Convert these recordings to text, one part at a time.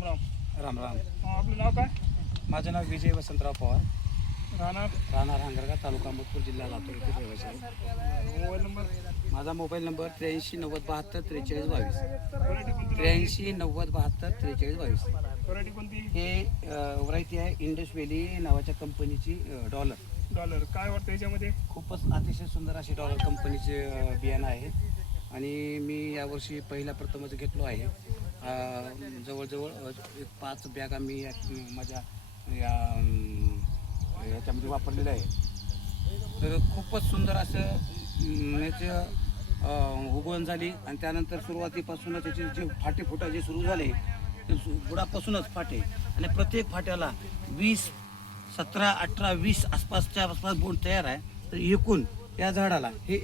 राम राम. राम राम. आपलं नाव काय? माझं नाव विजय वसंतराव पवार, राहणार राहणार हांगरगा, तालुका मुदपूर, जिल्हा लातूर येथे रहिवासी आहे. Mobile number. माझा मोबाईल नंबर 83 90 72 43 22. व्हरायटी कोणती? 83 90 72 43 22. व्हरायटी कोणती? हे व्हरायटी आहे इंडस व्हॅली नावाच्या कंपनीची डॉलर. डॉलर. काय वाटतं याच्यामध्ये? खूपच अतिशय सुंदर अशी डॉलर कंपनीचे बियाणं आहे आणि मी यावर्षी पहिला प्रथमच घेतलो आहे. जवळजवळ 5 बॅगा मी माझ्या याच्यामध्ये वापरलेलं आहे. तर खूपच सुंदर असं याचं उगवण झाली आणि त्यानंतर सुरुवातीपासूनच त्याचे जे फाटे फुटा जे सुरू झाले ते बुडापासूनच फाटे आणि प्रत्येक फाट्याला 20 17 18 20 आसपास बोंड तयार आहे. तर एकूण या झाडाला हे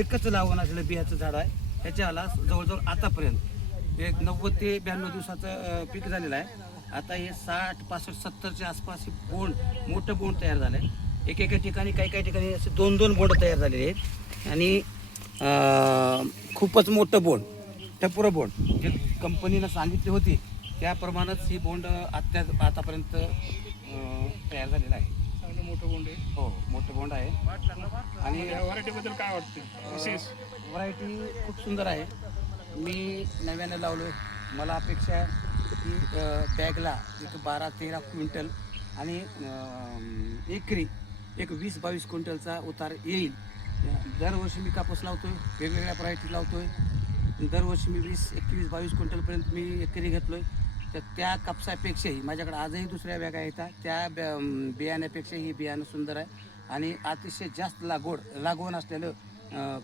एकच लावण असलेलं बियाचं झाड आहे. ह्याच्याला जवळजवळ आतापर्यंत एक 90 ते 92 दिवसाचं पीक झालेलं आहे. आता हे 60 65 70च्या आसपास हे बोंड मोठं बोंड तयार झालं आहे. एकेका ठिकाणी काही ठिकाणी असे 2-2 बोंड तयार झालेले आहेत आणि खूपच मोठं बोंड, टपुरं बोंड जे कंपनीनं सांगितली होती त्याप्रमाणेच ही बोंड आतापर्यंत तयार झालेलं आहे. चांगलं मोठं बोंड आहे. हो, मोठं बोंड आहे. आणि या व्हरायटीबद्दल काय वाटतं विशेष? व्हरायटी खूप सुंदर आहे. मी नव्यानं लावलो. मला अपेक्षा आहे की बॅगला एक 12-13 क्विंटल आणि एकरी एक 20-22 क्विंटलचा उतार येईल. दरवर्षी मी कापूस लावतोय, वेगवेगळ्या व्हरायटी लावतोय. दरवर्षी मी 20-21-22 क्विंटलपर्यंत मी एकरी घेतलोय. तर त्या कापसापेक्षाही माझ्याकडे आजही दुसऱ्या बॅगा येतात. त्या बियाण्यापेक्षा ही बियाणं सुंदर आहे आणि अतिशय जास्त लागवण असलेलं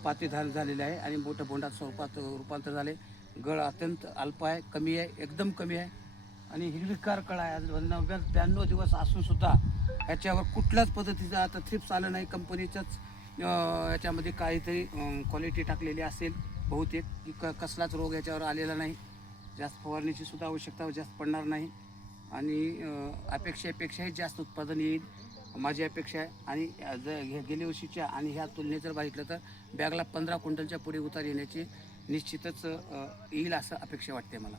पातीधार झालेलं आहे आणि मोठ्या बोंडात स्वरूपात रूपांतर झाले. गळ अत्यंत अल्प आहे, कमी आहे, एकदम कमी आहे आणि हिरवीगार कळा आहे. आज 92 दिवस असूनसुद्धा ह्याच्यावर कुठल्याच पद्धतीचं आता थ्रिप्स आलं नाही. कंपनीच्याच याच्यामध्ये काहीतरी क्वालिटी टाकलेली असेल बहुतेक की कसलाच रोग याच्यावर आलेला नाही. जास्त फवारणीची सुद्धा आवश्यकता जास्त पडणार नाही आणि अपेक्षेपेक्षाही जास्त उत्पादन येईल माझी अपेक्षा आहे. आणि गेल्या वर्षीच्या आणि ह्या तुलनेत जर बघितलं तर बॅगला 15 क्विंटलच्या पुढे उतार येण्याची निश्चितच येईल असं अपेक्षा वाटते मला.